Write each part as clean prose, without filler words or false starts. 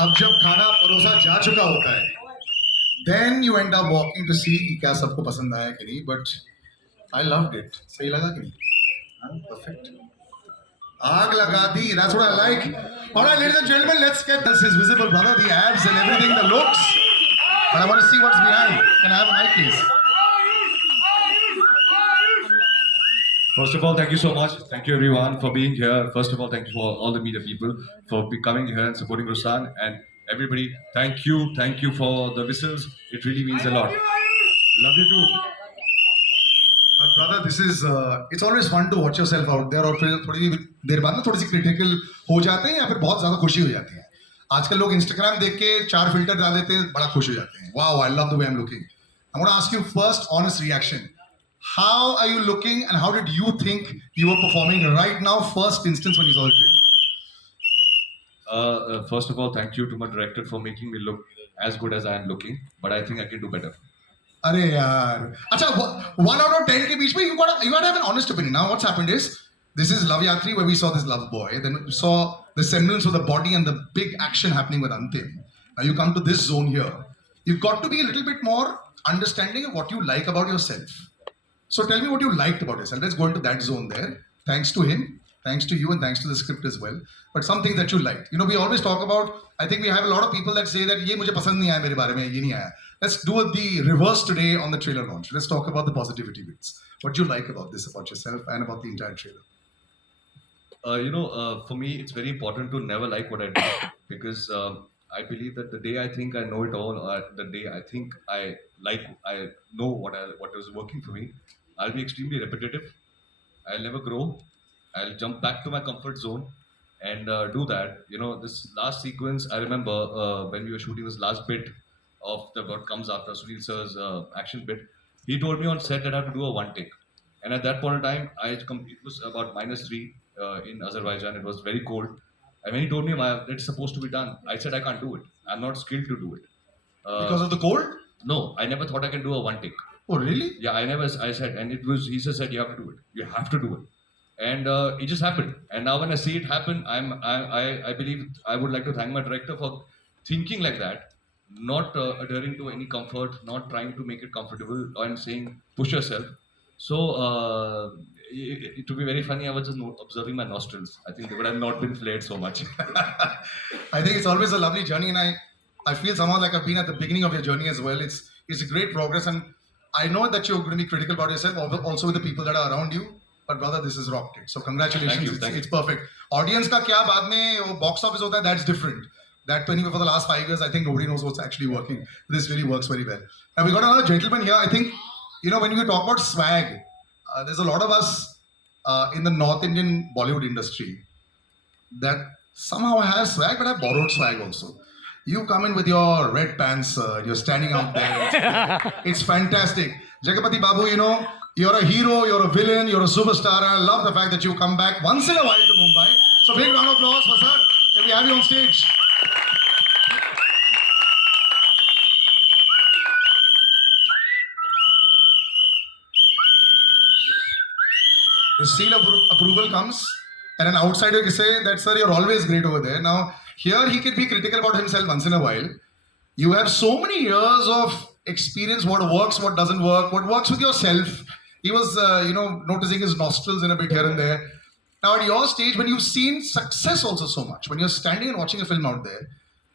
अब जब खाना परोसा जा चुका होता है, then you end up walking to see कि क्या सबको पसंद आया कि नहीं. But I loved it. सही लगा कि नहीं? हाँ, perfect. आग लगा दी. That's what I like. All right, ladies and gentlemen, let's get this is visible, brother. The abs and everything, the looks. But I want to see what's behind. Can I have a mic, please? First of all, thank you so much. Thank you everyone for being here. First of all, thank you for all the media people for coming here and supporting Ruslaan. And everybody, thank you for the whistles. It really means a lot. Love you too. But brother, this is it's always fun to watch yourself out there और फिर थोड़ी देर बाद ना थोड़ी सी critical हो जाते हैं या फिर बहुत ज्यादा खुशी हो जाती है. आजकल लोग इंस्टाग्राम देख के 4 फिल्टर डाल देते हैं, बड़ा खुश हो जाते हैं. Wow, I love the way I'm looking. I want to ask you first honest reaction. How are you looking and how did you think you were performing right now, first instance when you saw the trailer? First of all, thank you to my director for making me look as good as I am looking. But I think I can do better. अरे यार, अच्छा 1 out of 10 के बीच में you gotta have an honest opinion. Now what's happened is this is Love Yatri where we saw this love boy, then we saw the semblance of the body and the big action happening with Antim. Now you come to this zone here. You've got to be a little bit more understanding of what you like about yourself. So tell me what you liked about yourself. Let's go into that zone there. Thanks to him, thanks to you, and thanks to the script as well. But some things that you liked. You know, we always talk about. I think we have a lot of people that say that ये मुझे पसंद नहीं आया मेरे बारे में, ये नहीं आया. Let's do the reverse today on the trailer launch. Let's talk about the positivity bits. What do you like about this, about yourself, and about the entire trailer? For me, it's very important to never like what I do because I believe that the day I think I know it all, or the day I think I know what is working for me, I'll be extremely repetitive. I'll never grow. I'll jump back to my comfort zone and do that. You know, this last sequence, I remember when we were shooting this last bit of what comes after Sunil sir's action bit. He told me on set that I have to do a one take. And at that point in time, it was about -3 in Azerbaijan. It was very cold. And when he told me it's supposed to be done, I said I can't do it. I'm not skilled to do it. Because of the cold? No, I never thought I can do a one take. Oh, really? Yeah, I said, and it was, he just said, you have to do it. You have to do it. And it just happened. And now when I see it happen, I believe I would like to thank my director for thinking like that, not adhering to any comfort, not trying to make it comfortable and saying, push yourself. So, to be very funny, I was just observing my nostrils. I think they would have not been flared so much. I think it's always a lovely journey, and I feel somehow like I've been at the beginning of your journey as well. It's a great progress, and I know that you're going to be critical about yourself, also with the people that are around you. But brother, this is rocked it. So congratulations. Thank you. It's perfect. Audience का क्या बाद में box office होता है, that's different. That anyway for the last 5 years, I think nobody knows what's actually working. This really works very well. Now we got another gentleman here. I think, you know, when you talk about swag, there's a lot of us in the North Indian Bollywood industry that somehow have swag, but have borrowed swag also. You come in with your red pants, you're standing out there. It's fantastic. Jagapati Babu, you know, you're a hero, you're a villain, you're a superstar, and I love the fact that you come back once in a while to Mumbai. So big round of applause for sir. Can we have you on stage? The seal of approval comes, and an outsider can say that, sir, you're always great over there. Now, here he can be critical about himself once in a while. You have so many years of experience, what works, what doesn't work, what works with yourself. He was, noticing his nostrils in a bit here and there. Now, at your stage, when you've seen success also so much, when you're standing and watching a film out there,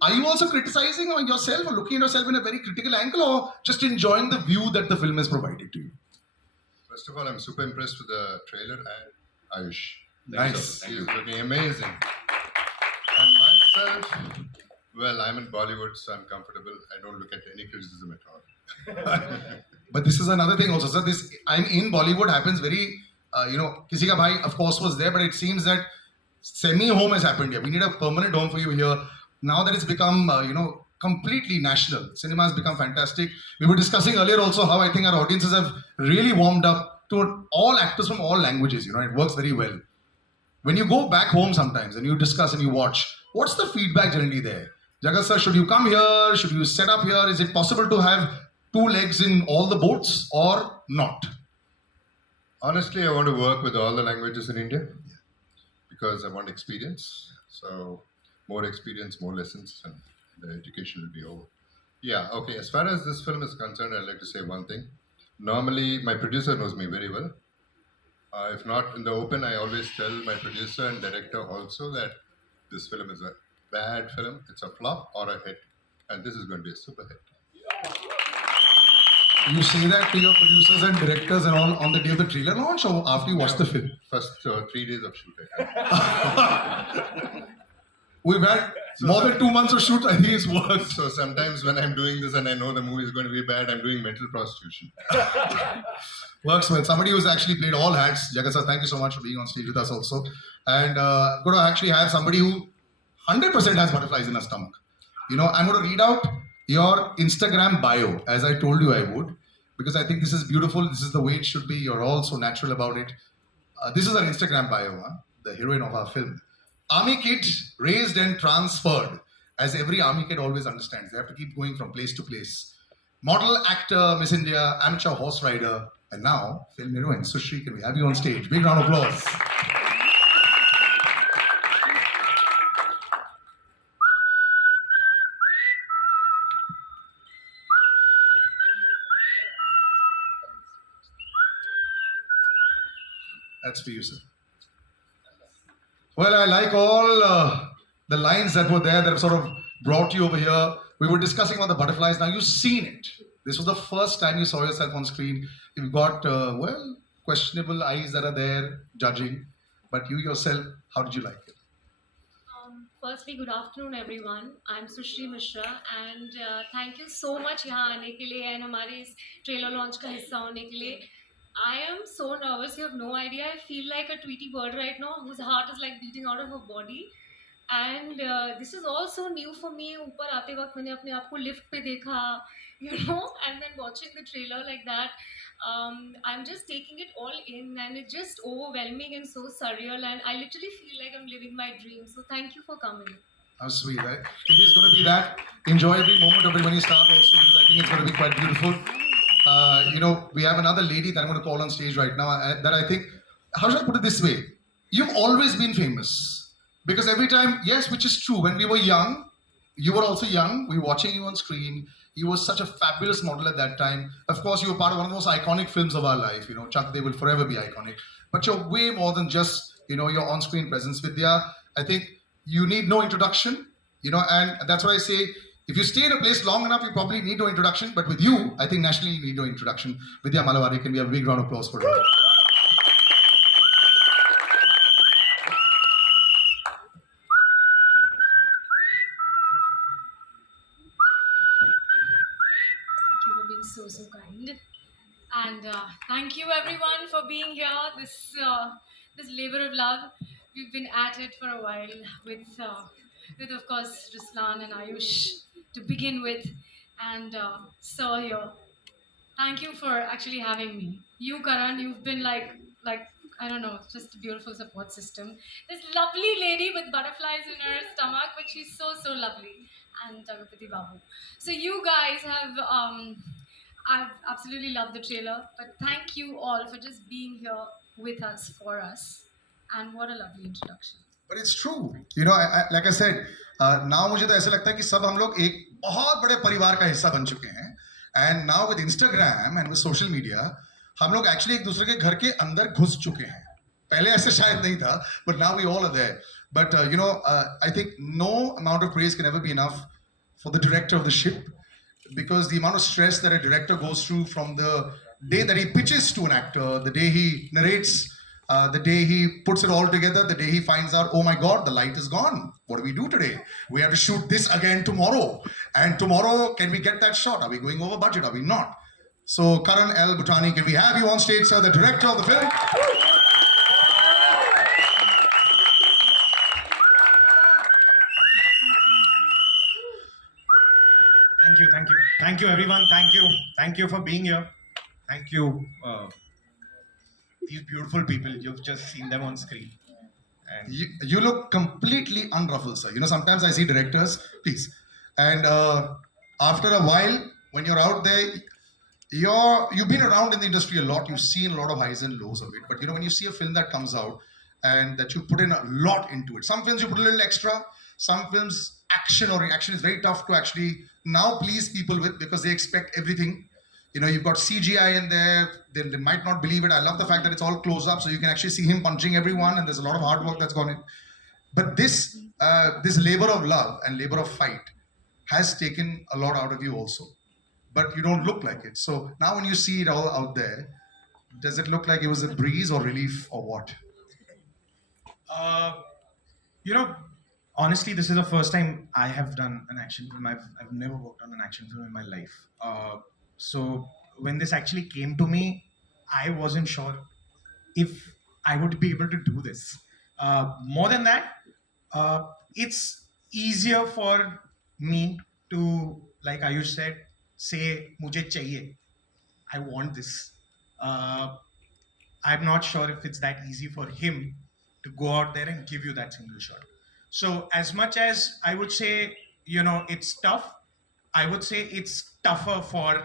are you also criticizing yourself or looking at yourself in a very critical angle, or just enjoying the view that the film has provided to you? First of all, I'm super impressed with the trailer and Ayush. Nice. He's looking amazing. And myself, well, I'm in Bollywood, so I'm comfortable. I don't look at any criticism at all. But this is another thing also, sir. This I'm in Bollywood happens very, Kisi ka bhai of course was there, but it seems that semi-home has happened here. We need a permanent home for you here. Now that it's become, completely national. Cinema has become fantastic. We were discussing earlier also how I think our audiences have really warmed up to all actors from all languages. You know, it works very well. When you go back home sometimes and you discuss and you watch, what's the feedback generally there? Jagat sir, should you come here? Should you set up here? Is it possible to have 2 legs in all the boats or not? Honestly, I want to work with all the languages in India because I want experience. So more experience, more lessons, and the education will be over. Yeah, okay. As far as this film is concerned, I'd like to say one thing. Normally, my producer knows me very well. If not in the open, I always tell my producer and director also that this film is a bad film, it's a flop or a hit, and this is going to be a super hit. You say that to your producers and directors and all on the day of the trailer launch or after you watch the film? First 3 days of shooting. We've had more than 2 months of shoot. I think it's worked. So sometimes when I'm doing this and I know the movie is going to be bad, I'm doing mental prostitution. Works well. Somebody who's actually played all hats. Jagat sir, thank you so much for being on stage with us also. And going to actually have somebody who 100% has butterflies in her stomach. You know, I'm going to read out your Instagram bio, as I told you I would, because I think this is beautiful. This is the way it should be. You're all so natural about it. This is her Instagram bio, the heroine of our film. Army kid raised and transferred, as every army kid always understands. They have to keep going from place to place. Model, actor, Miss India, amateur horse rider, and now film heroine. Sushri, can we have you on stage? Big round of applause. That's for you, sir. Well, I like all the lines that were there that have sort of brought you over here. We were discussing about the butterflies. Now you've seen it. This was the first time you saw yourself on screen. You've got, questionable eyes that are there judging. But you yourself, how did you like it? Firstly, good afternoon, everyone. I'm Sushri Mishra, and thank you so much यहाँ आने के लिए and हमारे इस trailer launch का हिस्सा होने के लिए. I am so nervous. You have no idea. I feel like a Tweety bird right now, whose heart is like beating out of her body. And this is all so new for me. ऊपर आते वक्त मैंने अपने आप को lift पे देखा, you know, and then watching the trailer like that. I'm just taking it all in, and it's just overwhelming and so surreal. And I literally feel like I'm living my dream. So thank you for coming. How sweet, right? It is going to be that. Enjoy every moment of it when you start also, because I think it's going to be quite beautiful. We have another lady that I'm going to call on stage right now that I think, how should I put it this way? You've always been famous. Because every time, yes, which is true, when we were young, you were also young, we were watching you on screen, you were such a fabulous model at that time. Of course, you were part of one of the most iconic films of our life, Chuck, they will forever be iconic. But you're way more than just, your on-screen presence. Vidya, I think you need no introduction, and that's why I say, if you stay in a place long enough, you probably need no introduction. But with you, I think nationally you need no introduction. Vidya Malavari, can we have a big round of applause for her? Thank you for being so kind. And thank you everyone for being here. This labor of love. We've been at it for a while with of course Ruslaan and Ayush to begin with, and Sir here. Thank you for actually having me. You, Karan, you've been like I don't know, just a beautiful support system. This lovely lady with butterflies in her stomach, but she's so lovely, and Jagapati Babu. So you guys have I've absolutely loved the trailer, but thank you all for just being here with us, for us, and what a lovely introduction. But it's true. Like I said, now मुझे तो ऐसा लगता है कि सब हम लोग एक बहुत बड़े परिवार का हिस्सा बन चुके हैं. And now with Instagram and with social media, हम लोग actually एक दूसरे के घर के अंदर घुस चुके हैं. पहले ऐसे शायद नहीं था, but now we all are there. But I think no amount of praise can ever be enough for the director of the ship, because the amount of stress that a director goes through from the day that he pitches to an actor, the day he narrates, the day he puts it all together, the day he finds out, oh my God, the light is gone. What do we do today? We have to shoot this again tomorrow. And tomorrow, can we get that shot? Are we going over budget? Are we not? So, Karan L. Bhutani, can we have you on stage, sir, the director of the film? Thank you, everyone. Thank you for being here. Thank you, these beautiful people. You've just seen them on screen. And You look completely unruffled, sir. Sometimes I see directors, please. And after a while, when you're out there, you've been around in the industry a lot. You've seen a lot of highs and lows of it. But when you see a film that comes out, and that you put in a lot into it. Some films you put a little extra. Some films action is very tough to actually now please people with because they expect everything. You know, you've got CGI in there. They might not believe it. I love the fact that it's all close up, so you can actually see him punching everyone, and there's a lot of hard work that's gone in. But this labor of love and labor of fight has taken a lot out of you also. But you don't look like it. So now when you see it all out there, does it look like it was a breeze or relief or what? Uh, you know, honestly, this is the first time I have done an action film. I've never worked on an action film in my life. So when this actually came to me, I wasn't sure if I would be able to do this. More than that, it's easier for me to, like Ayush said, say, "Mujhe chahiye." I want this. I'm not sure if it's that easy for him to go out there and give you that single shot. So, as much as I would say, it's tough, I would say it's tougher for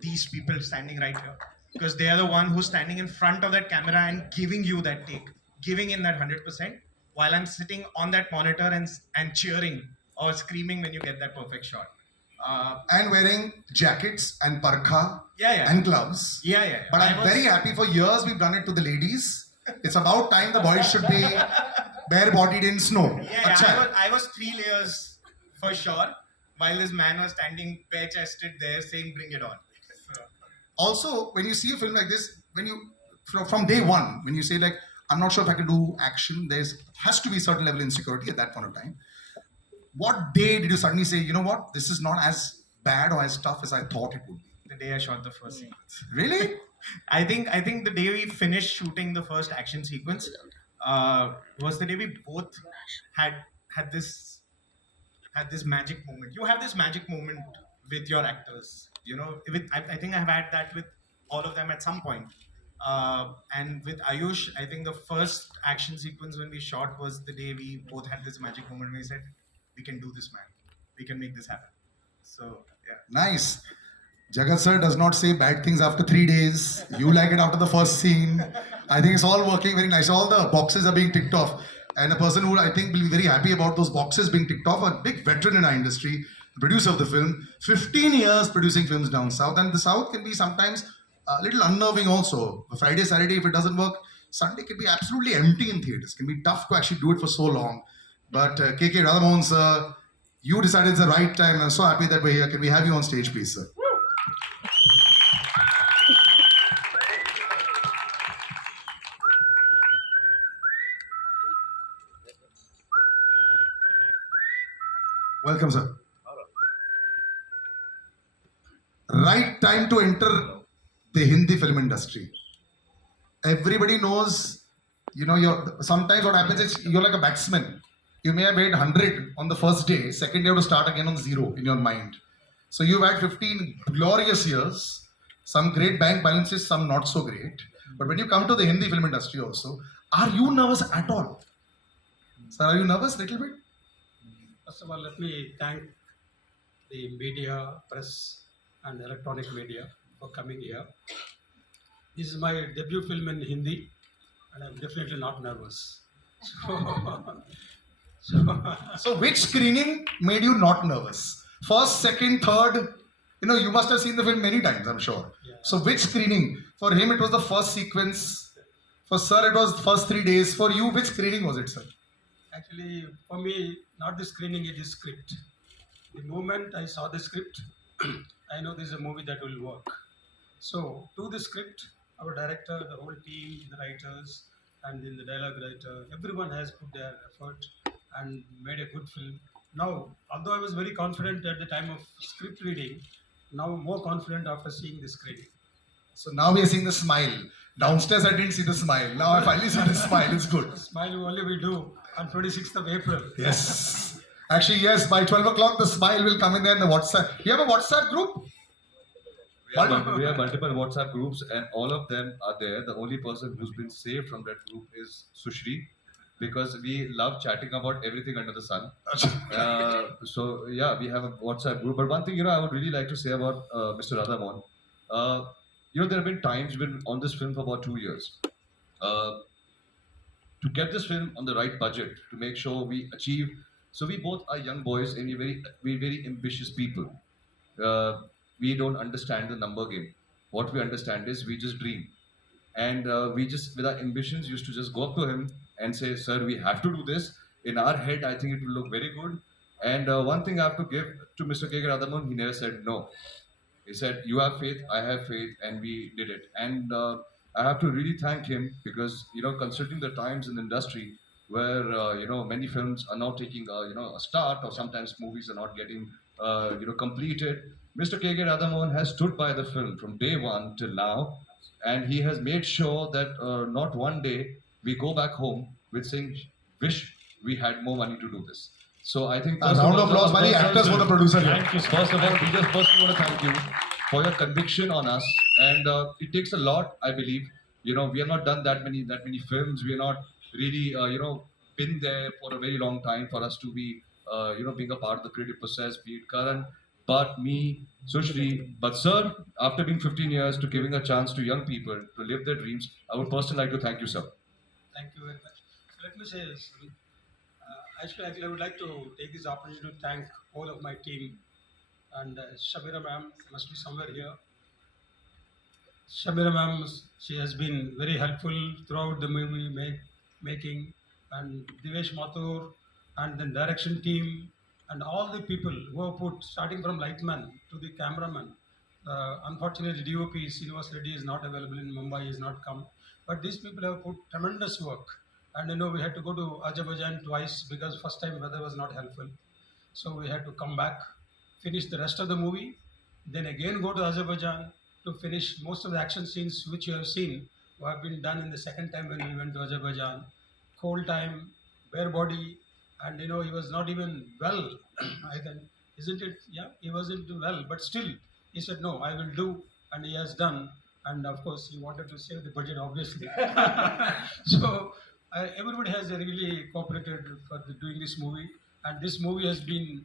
these people standing right here because they are the one who's standing in front of that camera and giving you that take, giving in that 100%, while I'm sitting on that monitor and cheering or screaming when you get that perfect shot. And wearing jackets and parka Yeah. and gloves. Yeah. But I'm very happy for years we've done it to the ladies. It's about time the boys should be bare-bodied in snow. Yeah, Acha. I was 3 layers for sure, while this man was standing bare-chested there saying, "Bring it on." So, Also, when you see a film like this, when you from day one, when you say like, I'm not sure if I can do action, there's has to be a certain level of insecurity at that point of time. What day did you suddenly say, you know what, this is not as bad or as tough as I thought it would be? the day I shot the first sequence. Really? I think the day we finished shooting the first action sequence was the day we both had this magic moment. You have this magic moment with your actors. I think I've had that with all of them at some point. And with Ayush, I think the first action sequence when we shot was the day we both had this magic moment. We said, "We can do this, man. We can make this happen." So yeah. Nice. Jagat sir does not say bad things after 3 days. You like it after the first scene. I think it's all working very nice. All the boxes are being ticked off. And a person who I think will be very happy about those boxes being ticked off, a big veteran in our industry, the producer of the film, 15 years producing films down south. And the south can be sometimes a little unnerving also. Friday, Saturday, if it doesn't work, Sunday can be absolutely empty in theaters. It can be tough to actually do it for so long. But KK Radhamohan sir, you decided it's the right time. I'm so happy that we're here. Can we have you on stage, please, sir? Welcome, sir. Right time to enter the Hindi film industry. Everybody knows, sometimes what happens is you're like a batsman. You may have made 100 on the first day, second day you have to start again on 0 in your mind. So you've had 15 glorious years, some great bank balances, some not so great. But when you come to the Hindi film industry also, are you nervous at all? Sir, are you nervous a little bit? First of all, let me thank the media, press, and electronic media for coming here. This is my debut film in Hindi, and I'm definitely not nervous. So which screening made you not nervous? First, second, third? You must have seen the film many times, I'm sure. Yeah. So which screening? For him, it was the first sequence. For sir, it was the first 3 days. For you, which screening was it, sir? Actually, for me, not the screening, it is script. The moment I saw the script, I know this is a movie that will work. So, to the script, our director, the whole team, the writers, and then the dialogue writer, everyone has put their effort and made a good film. Now, although I was very confident at the time of script reading, now more confident after seeing the screening. So now we are seeing the smile. Downstairs, I didn't see the smile. Now I finally see the smile. It's good. Smile only we do on 26th of April. Yes. Actually, yes, by 12 o'clock, the smile will come in there in the WhatsApp. You have a WhatsApp group? We have multiple WhatsApp groups, and all of them are there. The only person who's been saved from that group is Sushri, because we love chatting about everything under the sun. So yeah, we have a WhatsApp group. But one thing I would really like to say about Mr. Radhamohan, there have been times been on this film for about 2 years. to get this film on the right budget, to make sure we achieve. So we both are young boys and we're very ambitious people. We don't understand the number game. What we understand is we just dream. And we just, with our ambitions, used to just go up to him and say, "Sir, we have to do this." In our head, I think it will look very good. And one thing I have to give to Mr. K. Radhamohan, he never said no. He said, "You have faith, I have faith," and we did it. And I have to really thank him because, considering the times in the industry where, many films are not taking, a start, or sometimes movies are not getting, completed. Mr. K. Radhamohan has stood by the film from day one till now, and he has made sure that not one day we go back home with saying, "Wish we had more money to do this." So I think A round of applause by the actors for the producer here. Thank you. First of all, we just personally want to thank you for your conviction on us, and it takes a lot, I believe. We have not done that many films. We are not really, been there for a very long time for us to be, being a part of the creative process. Be it Karan, but me, Sushri, but sir, after being 15 years to giving a chance to young people to live their dreams, I would personally like to thank you, sir. Thank you very much. So let me say, actually, I would like to take this opportunity to thank all of my team. And Shabira ma'am must be somewhere here. Shabira ma'am, she has been very helpful throughout the movie making, and Divesh Mathur, and the direction team, and all the people who have put, starting from lightman to the cameraman. Unfortunately, DOP Srinivas Reddy is not available in Mumbai, he has not come. But these people have put tremendous work. And we had to go to Azerbaijan twice because first time weather was not helpful. So we had to come back, finish the rest of the movie, then again go to Azerbaijan to finish most of the action scenes which you have seen have been done in the second time when we went to Azerbaijan. Cold time, bare body, and he was not even well. I can, isn't it? Yeah, he wasn't well, but still he said, "No, I will do," and he has done. And of course, he wanted to save the budget, obviously. So everybody has really cooperated for doing this movie, and this movie has been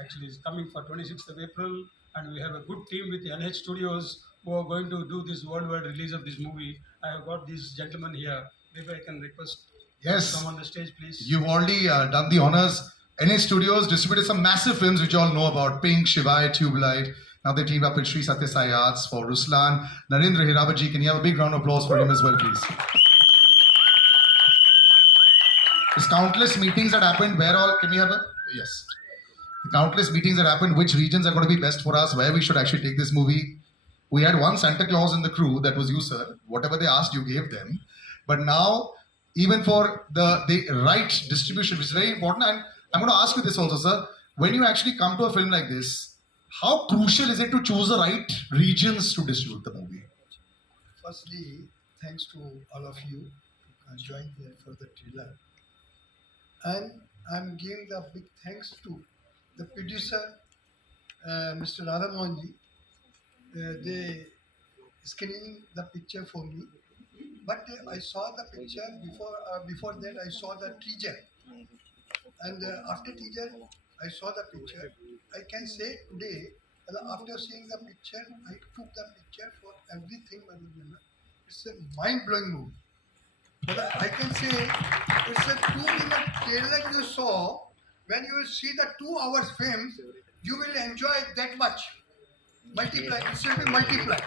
actually is coming for 26th of April, and we have a good team with the NH Studios who are going to do this worldwide release of this movie. I have got these gentlemen here. Maybe I can request Yes. come on the stage, please. You've already done the honors. NA Studios distributed some massive films which you all know about: Pink, Shivai, Tube Light. Now they teamed up with Sri Satya Sai Arts for Ruslaan. Narendra Hirabaji, can you have a big round of applause for him as well, please? There's countless meetings that happened. Where all can we have a yes? The countless meetings that happened. Which regions are going to be best for us? Where we should actually take this movie? We had one Santa Claus in the crew. That was you, sir. Whatever they asked, you gave them. But now, even for the right distribution, which is very important. And I'm going to ask you this also, sir. When you actually come to a film like this, how crucial is it to choose the right regions to distribute the movie? Firstly, thanks to all of you who joined here for the trailer. And I'm giving the big thanks to the producer, Mr. Radhamohanji. They screening the picture for me. But I saw the picture before that I saw the teaser. And after teaser, I saw the picture. I can say today, after seeing the picture, I took the picture for everything. It's a mind-blowing movie. But I can say it's a 2-minute trailer you saw. When you will see the 2 hours films, you will enjoy it that much. Multiply, it will be multiply.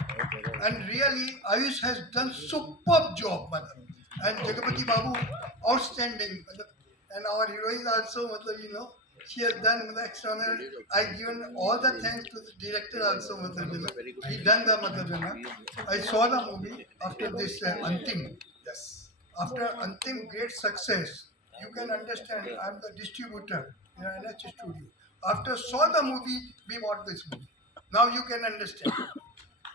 And really, Ayush has done superb job, madam. And Jagapati Babu, outstanding. And our heroine also, she has done extraordinary. I given all the thanks to the director also, he done the I saw the movie after this Antim. Yes. After Antim great success, you can understand I'm the distributor in NH Studio. After saw the movie, we bought this movie. Now you can understand.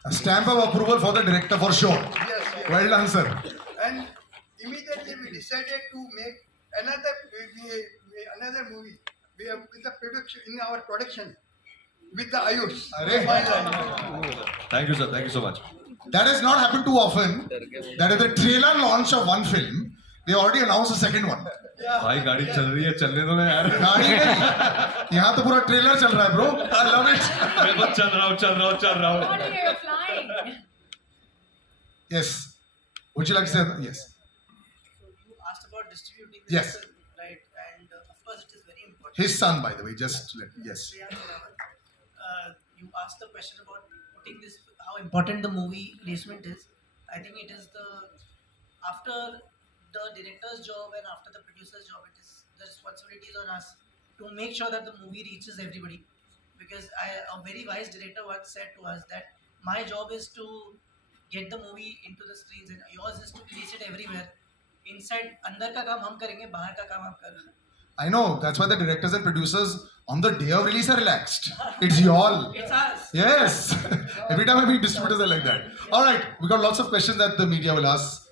A stamp of approval for the director for sure. Yes. Well done, sir. And immediately we decided to make another movie. We have with the production in our production with the Ayush. Thank you, sir. Thank you so much. That has not happened too often. That is the trailer launch of one film. They already announced the second one. भाई गाड़ी चल रही है चलने दो ना यार गाड़ी नहीं, यहाँ तो पूरा ट्रेलर चल रहा है, bro. I love it. मैं बस चल रहा हूँ What are you flying? Yes. Would you like to say that? Yes. You asked about promoting this Yes. film, right? And of course, it is very important. His son, by the way, just to let yes. You asked the question about putting this, how important the movie placement is. I think it is after the director's job and after the producer's job, it is the responsibility is on us to make sure that the movie reaches everybody. Because a very wise director once said to us that my job is to get the movie into the screens and yours is to place it everywhere. Inside, अंदर का काम हम करेंगे, बाहर का काम आप करना. I know, that's why the directors and producers on the day of release are relaxed. It's y'all. It's us. Yes. Every time I meet distributors are like that. All right, we got lots of questions that the media will ask.